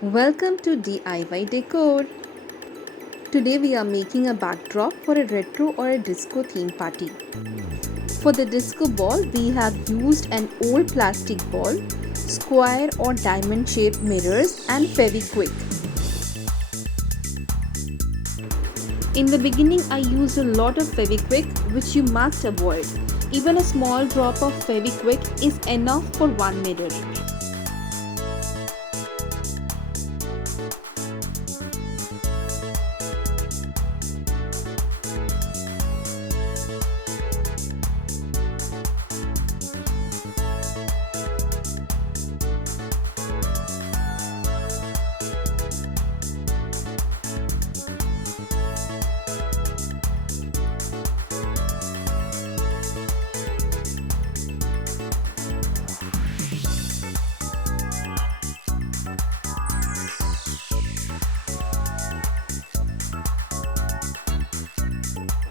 Welcome to DIY Decor. Today we are making a backdrop for a retro or a disco theme party. For the disco ball, we have used an old plastic ball, square or diamond shaped mirrors and Fevikwik. In the beginning, I used a lot of Fevikwik, which you must avoid. Even a small drop of Fevikwik is enough for one mirror.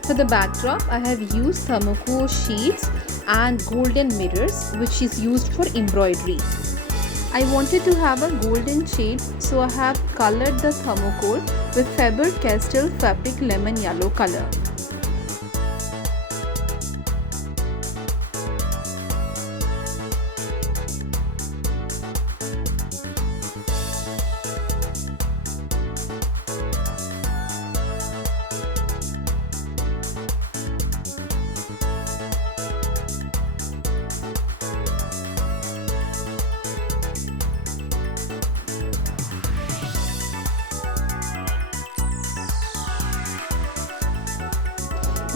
For the backdrop, I have used thermocol sheets and golden mirrors, which is used for embroidery. I wanted to have a golden shade, so I have colored the thermocol with Faber-Castell fabric lemon yellow color.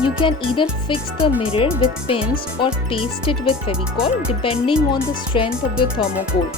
You can either fix the mirror with pins or paste it with Fevicol depending on the strength of the thermocol.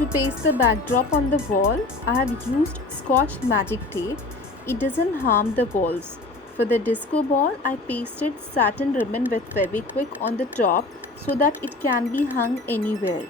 To paste the backdrop on the wall, I have used Scotch magic tape. It doesn't harm the walls. For the disco ball, I pasted satin ribbon with Fevikwik on the top so that it can be hung anywhere.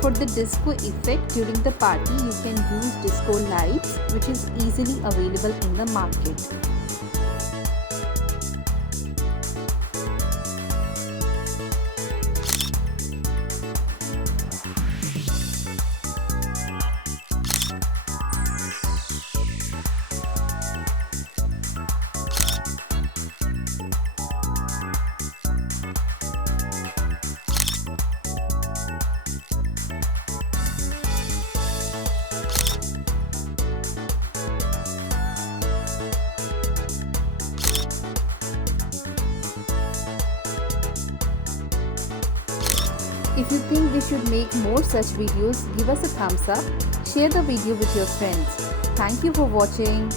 For the disco effect during the party, you can use disco lights, which is easily available in the market. If you think we should make more such videos, give us a thumbs up, share the video with your friends. Thank you for watching.